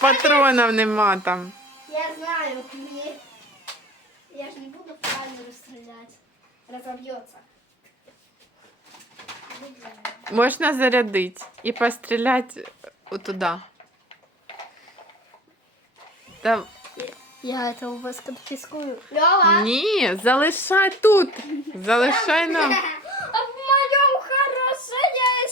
Патронів нема там. Я знаю, мне... Я же не буду в камеру стрелять. Разобьется. Можна зарядити і постріляти туди. Та Я это у вас конфискую. Лёва! ні, залишай тут. Залишай нам. А в моем хорошо я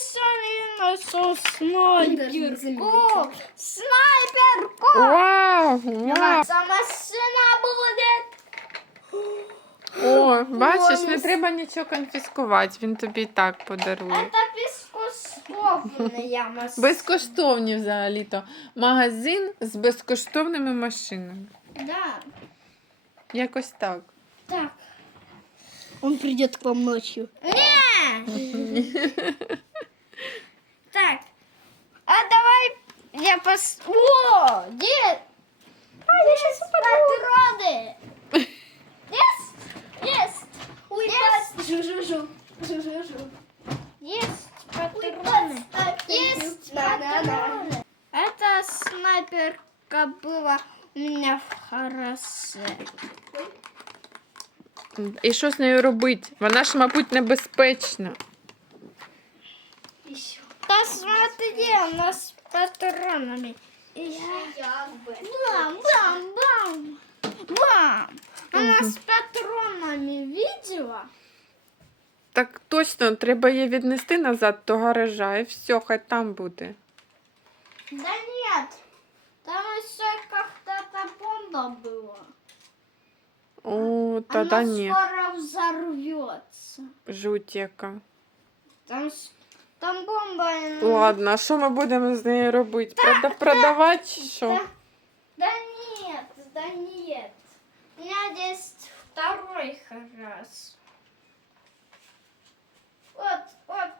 снайперку. Снайперку! Вау! Вау! Сама машина будет. О, бачиш, не треба нічого конфіскувати, він тобі і так подарує. Это бескоштовная машина. Безкоштовні взагалі-то. Магазин з безкоштовними машинами. Да. Якось так. Так. Он придет к вам ночью. Не! Так. А давай я пос... О! Где? А, я сейчас патроны. Есть? Есть. Есть. Жу-жу-жу. Жу-жу-жу. Есть патроны. Есть патроны. Эта снайперка была у меня в хороше. І що з нею робити? Вона ж, мабуть, небезпечна Еще. Да смотри, у нас с патронами. Бам, бам, бам. Бам. Она с патронами видела? Так точно, треба її віднести назад до гаража і все, хай там буде. Да нет. Там еще как-то бомба была. О, тоді Она ні. скоро взорвется. Жуть яка. Там, с- там бомба. э, Ладно, а що ми будемо з нею робити? Прода- продавати чи що? Да, да нет, да нет. У меня есть второй раз. Вот, вот,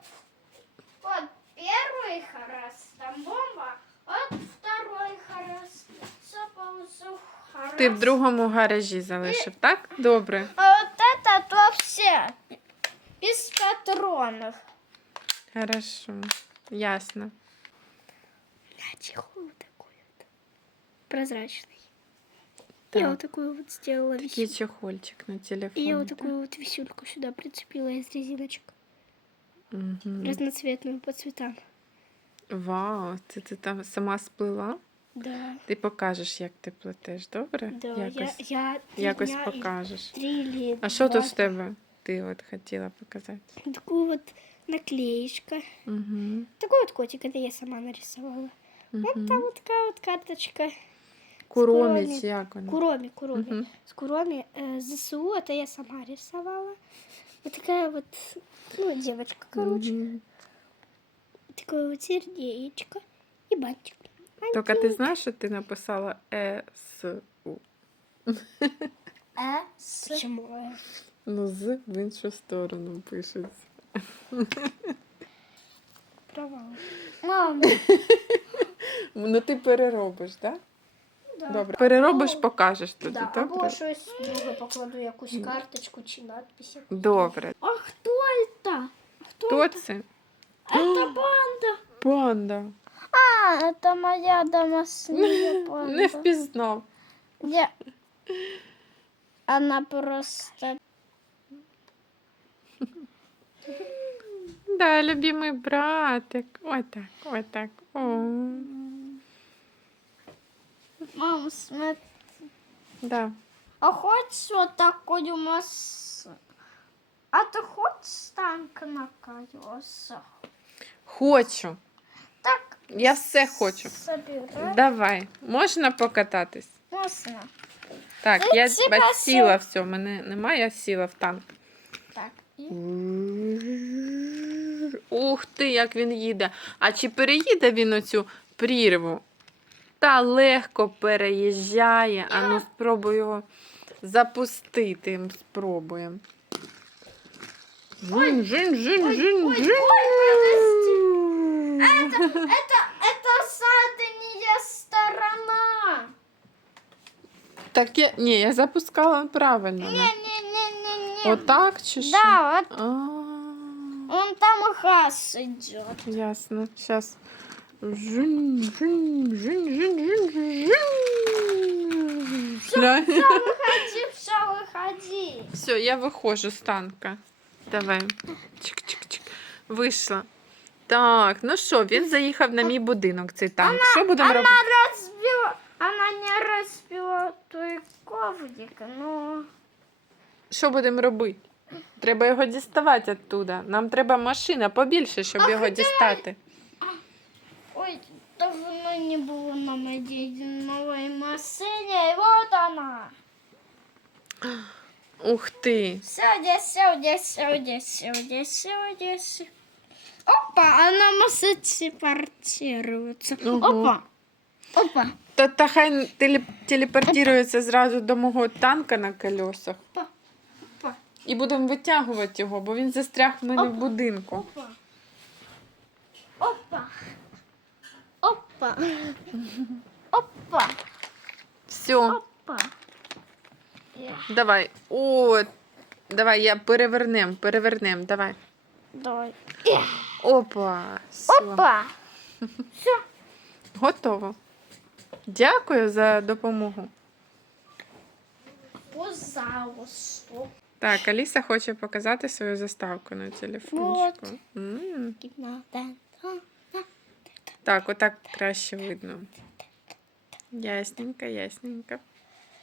вот первый раз, там бомба, вот второй раз. Все получил раз. Ти в другому гаражі залишив, так? Добре. А вот это то все. Без патронов. Хорошо. Ясно. На чехол такой вот. Прозрачный. Так. Я вот такую вот сделала Такий чехольчик на телефон. И я вот такую вот висюльку сюда прицепила из резиночек. Угу. Разноцветную по цветам. Вау, це ти там сама сплела? Да. Ти покажеш, як ти плетеш, добре? Да, якось я, я якось и покажеш. три А що тут в тебе? Ти от хотіла показати. Такую вот наклеечка. Угу. Такой вот котик, это я сама нарисовала. Вот там Угу. вот такая вот карточка. Куромець, Куромі. як вона? Куроми, куроми. Мгм. С куроми. Э, ЗСУ это я сама рисовала. Вот такая вот, ну, девочка, короче. Мгм. Такое вот сердечко и бантик. Тільки ти знаєш, що ти написала ЕСУ. А? Почему? Ну, з в іншу сторону пишеться. Провал. Мам, Ну ти переробиш, так? да. Добре. Переробиш, Або- покажеш тоді, Да, добре? або щось друге покладу, якусь карточку чи надпись. Добре. А хто це? Хто Хто це? це? Это панда. Панда. А, это моя домашняя панда. Не впізнав. Я... Она просто... Да, любимий братик. Ой так, ой так. О. Мам, смотри. Да. А хочешь вот такую массу? А ты хочешь танк на колесах? Хочу. Так, Я все хочу. собирай. Давай. Можна покататись? Можно. Так, Ну, я типа ба- сі- сіла, все, мене немає, я сіла в танк. Так. и- Ух ти, як він їде. А чи переїде він оцю прірву? Та легко переїжджає. А ну спробуй його запустити. Спробуємо. Жин, жин, жин, жин, ой, жин. Это, это задняя сторона. Так я. Ні, я запускала правильно. не? Не-не-не-не-не. Отак чи що? Да, вот А, он там газ идет. Ясно. Сейчас Жин, жин, жин, жин, жин, жин. Глянь. Выходи, все, выходи. Все, я виходжу з танка. Давай. Чик-чик-чик. Вийшла. Так, ну що, він заїхав на мій будинок, цей танк. Що будемо робити? Она разбила, она не разбила твой коврик, но... Що будемо робити? Треба його діставати оттуда. Нам треба машина побільше, щоб Ах, його дістати. Ой, давно не было на моей новой машине, и вот она. Ух ти. Сюда, сюда, сюда, сюда, сюда. Опа, она может телепортироваться. Ого. Опа, опа, Та, та хай теле- зразу до мого танка на колесах. опа, І будемо витягувати його, бо він застряг в мене в будинку. опа. Опа. Опа. Опа. Все, Опа. Давай. О, давай, я перевернем, перевернем, давай. Давай. Опа. Все. Опа. Все. Готово. Дякую за допомогу. Пожалуйста. Так, Аліса хоче показати свою заставку на телефончику. М. Так, отак краще видно. Ясненько, ясненько.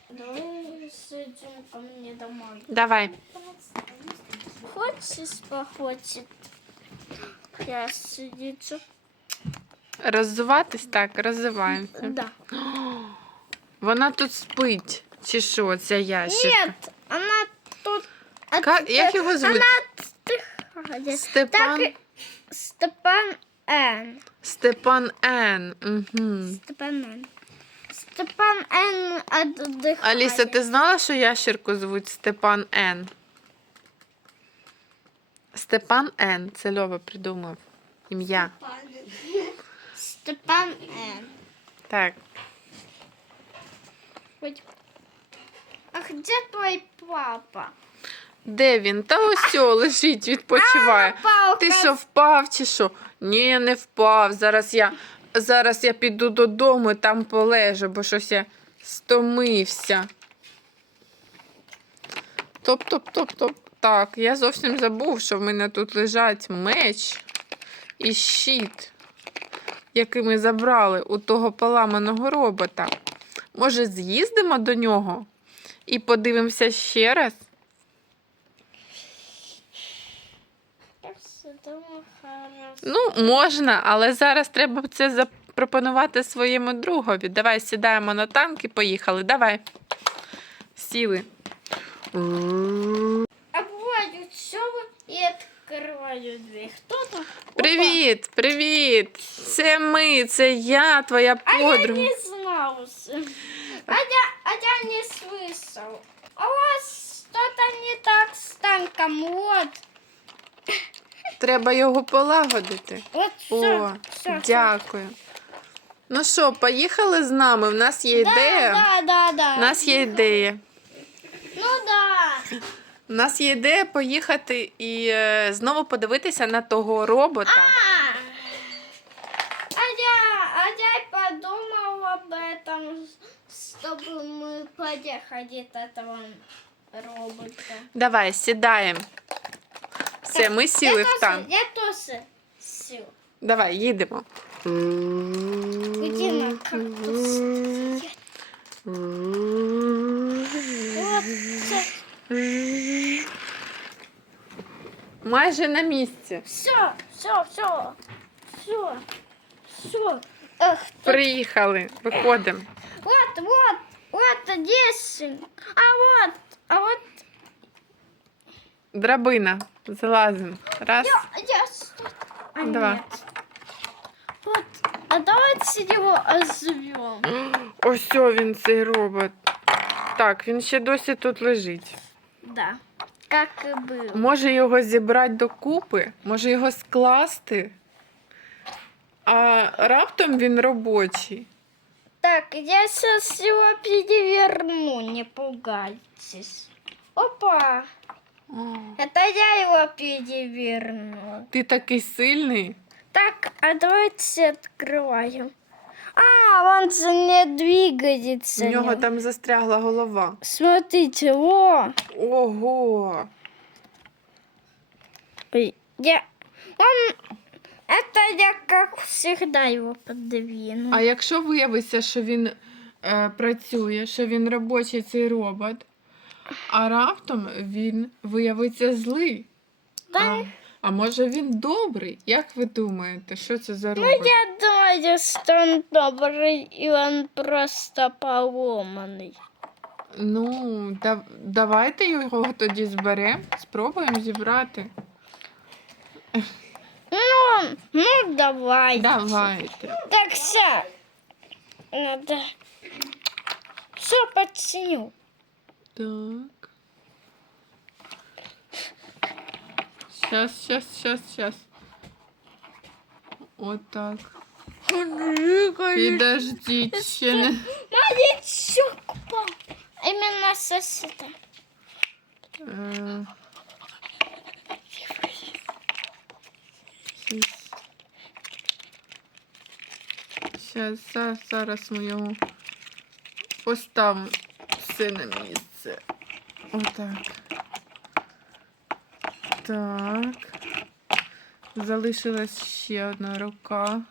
Давай сидим ко мне домой. Давай. Хочешь похочет? Я сидится. Роззуватись так, роззиваємося. Да. Вона тут спить. Чи що, ця ящерка? Нет. Ка- Як його звуть? Она. Степан. Так, Степан Н. Степан Н. Угу. Степан Н. Степан Н отдыхает. Аліса, ти знала, що ящерку звуть Степан Н? Степан Н. Це Льова придумав. Ім'я. Степан Н. Так. А где твой папа? Де він? Та ось о, лежить, відпочиває. Ти що, впав чи що? Ні, я не впав. Зараз я, зараз я піду додому і там полежу, бо щось я стомився. Топ-топ-топ-топ. Так, я зовсім забув, що в мене тут лежать меч і щит, який ми забрали у того поламаного робота. Може, з'їздимо до нього і подивимося ще раз? Я все думаю, хорошо. Ну, можна, але зараз треба це запропонувати своєму другові. Давай сідаємо на танк і поїхали. Давай. Сіли. Обводят все и открываю дверь. Кто там? Привіт, привіт! Це ми, це я, твоя А я не знал. А я, а я не слышал. А у вас что-то не так с танком. Вот. Треба його полагодити. Вот все. О, дякую. Ну що, поїхали з нами? В нас є Да, ідея. да, да, да. У нас є ідея. Ну да. У нас є ідея поїхати і е, знову подивитися на того робота. А, а я, а я подумал об этом, чтобы мы подъехали от этого робота. Давай, сідаємо. Все, ми сіли в танк. Я тоже сел. Давай, їдемо. Кактус. Майже на місці. Все, все, все, все, все. Эх, Приїхали, виходимо. вот, вот, вот здесь. А вот, а вот Драбина. Залазимо. Раз. я, я Два. Вот, а давайте его озвем. Ось о він цей робот. Так, він ще досі тут лежить. Да, как и было. Може його зібрати докупи, може його скласти. А раптом він робочий. Так, я сейчас его переверну, не пугайтесь. Опа, это я его переверну. Ти такий сильний. Так, а давайте открываем. А, он же не двигается. У нього не- там застрягла голова. Смотрите, о. Ого! Ой, я... Он... Это я, как всегда, его подвину. А якщо виявиться, що він е, працює, що він робочий цей робот, а раптом він виявиться злий. А, а може він добрий? Як ви думаєте, що це за Ну, робот? я думаю, что он добрый, и он просто поломанный. Ну, да, давайте його тоді зберемо, спробуємо зібрати. Ну, ну давай. Давайте. Так, все. Надо... Все починю. Так. Сейчас, сейчас, сейчас, сейчас. Вот так. Підождіть, ще не. Маячок упал. Именно со сюда. Е, Щас, зараз, зараз ми його поставимо все на місце. Отак. Так. Залишилась ще одна рука.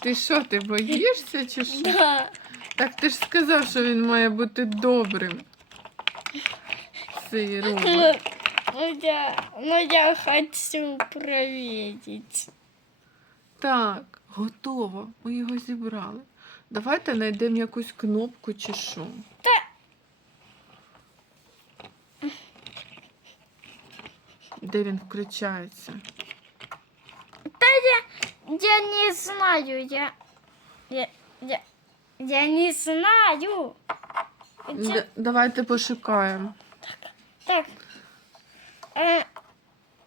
Ти що, ти боїшся чи що? Да. Так ти ж сказав, що він має бути добрим. Цей робот. Ну, ну, я, ну, я хочу проверить. Так, готово. Ми його зібрали. Давайте знайдемо якусь кнопку чи що. Та- Де він включається? Да я, я не знаю, я, я, я, я не знаю. Д- давайте пошукаємо. Так. Е,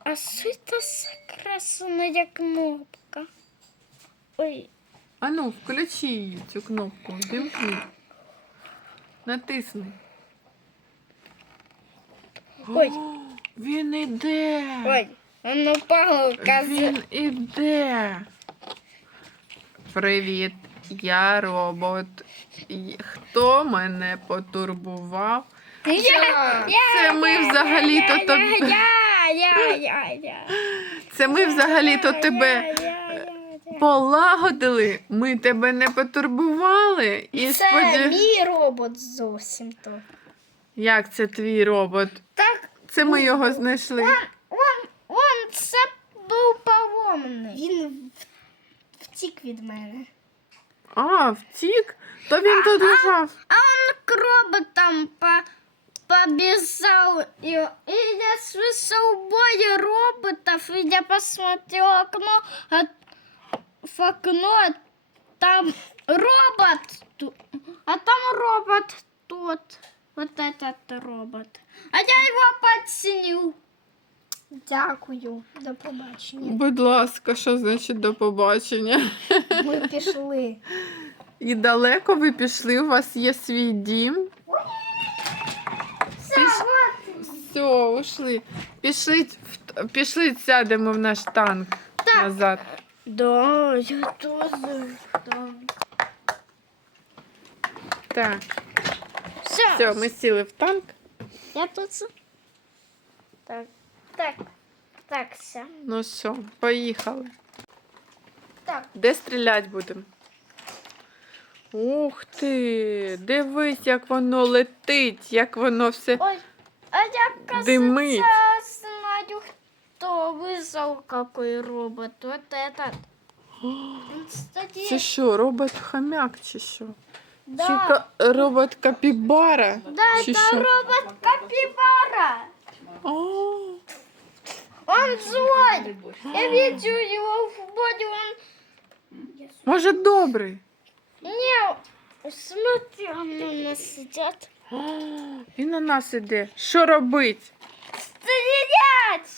а що це за красна кнопка? Ой, А ну, включи її, цю кнопку. Вімкни. Натисни. Ой. О, він іде. ой, он упал, каза. Він іде. Привіт, я робот. Хто мене потурбував? Я, Це ми взагалі-то я, тобі. я, я, я, я. Це ми взагалі-то тебе Я, я, я, я. Полагодили. Ми тебе не потурбували. І Це сподів... мій робот зовсім то. Як це твій робот? Так, Це ми його знайшли. он, он це був поломаний. Він втік від мене. А, втік? То він тут лежав. А он к роботам по побежал. И, и я слышал бой роботов, и я посмотрел окно, а в там робот, а там робот тот, вот этот робот. А я его подсинил. Дякую, до побачення. Будь ласка, що значить до побачення? Ми пішли. І далеко ви пішли, у вас є свій дім. Піш... Все, ушли. Пішли, в- пішли, сядемо в наш танк назад. Да, я тоже. Да. Так, Все, все, ми сіли в танк. я тут. с- Так, так, так, все. Ну що, поїхали. Так. Де стріляти будемо? Ух ти! Дивись, як воно летить, як воно все. Ой, а я, кажется, Дымит. знаю, кто вызвал какой робот. Вот этот. Он, кстати, Це що, робот хомяк чи що? да, Чи ка- робот капібара? да, чи это що? робот Капибара. О, Он злой. Я видел его в боди, он... може добрий? Не, смотри, он на нас идет. О, він на нас іде. Що робить? Стрелять!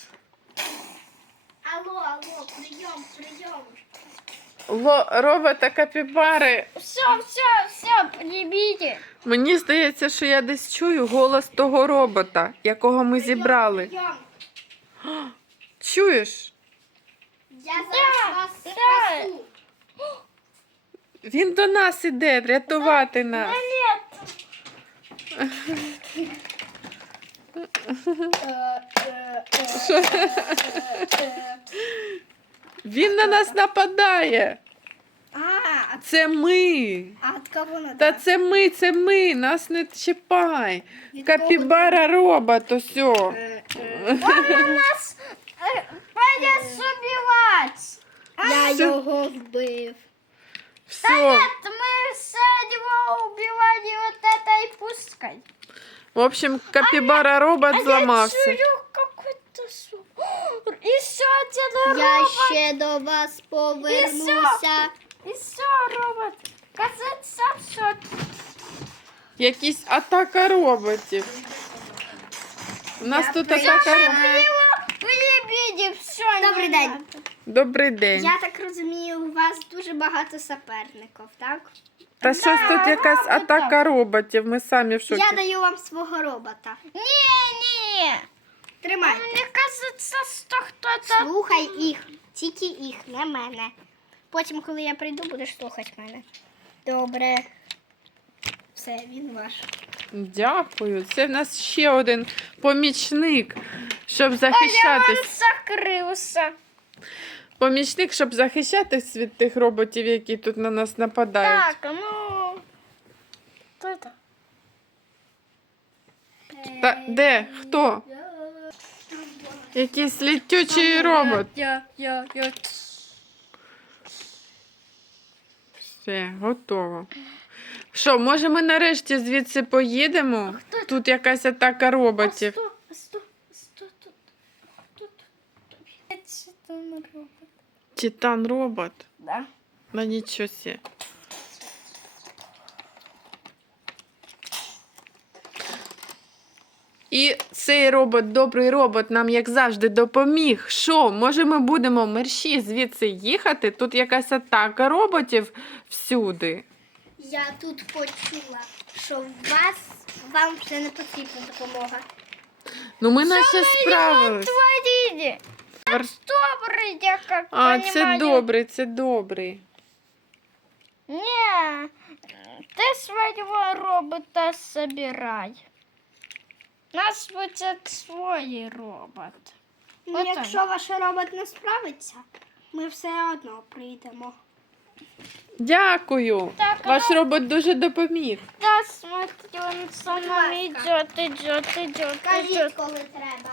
Алло, алло, прийом, прийом. Ло, робота капібари. Все, все, все, примите. Мені здається, що я десь чую голос того робота, якого ми зібрали. Прийом. Чуєш? Я зараз Да, вас да. спасу. Він до нас іде рятувати нас. Нет. Що? Він на нас нападає. А, Це ми. а от кого надо? Та це ми, це ми, нас не чіпай. Від кого Капібара робот, усьо. Е, Он нас э, пойдет убивать. Я Все. його вбив. Все. Нет, мы с него убивали вот этой пусткой. В общем, капібара робот А зламався. какой-то звук. Еще один Я ще до вас повернуся. И все, робот. Кажется, все. Якісь атака роботів. У нас Я тут атака роботів. Добрий день. Добрий день. Я так розумію, у вас дуже багато суперників, так? Та щось тут якась атака роботів. Ми самі в шокі. Я даю вам свого робота. Не-не. Тримай. Мне кажется, что кто-то... Слухай їх, тільки їх, не мене. Потім, коли я прийду, будеш слухати мене. Добре. Все, він ваш. Дякую. Це в нас ще один помічник, щоб Я захищатись. закрылся. Помічник, щоб захищатись від тих роботів, які тут на нас нападають. Так, ну... Кто это? Та де? Хто? Якийсь літючий робот. Я, я, я. Все, готово. Що, може ми нарешті звідси поїдемо? Тут якась атака А роботів. что, что, что тут? Кто тут? Там робот. Титан робот. Да. Ну нічого сі. І цей робот, добрий робот, нам як завжди допоміг. Що, може ми будемо мерщі звідси їхати? Тут якась атака роботів всюди. Я тут почула, що вас вам вже не потрібна допомога. Ну ми наче справились. Творили. Вар- Добрый, я как А, понимаю. це добрий, це добрий. Не, ты своего робота собирай. У нас будет свой робот. Ну, От якщо ваш робот не справиться, ми все одно прийдемо. Дякую. Так, Ваш ну- робот дуже допоміг. Да, смотри, нами ласка. идет, идет, идет, Кажіть, коли треба.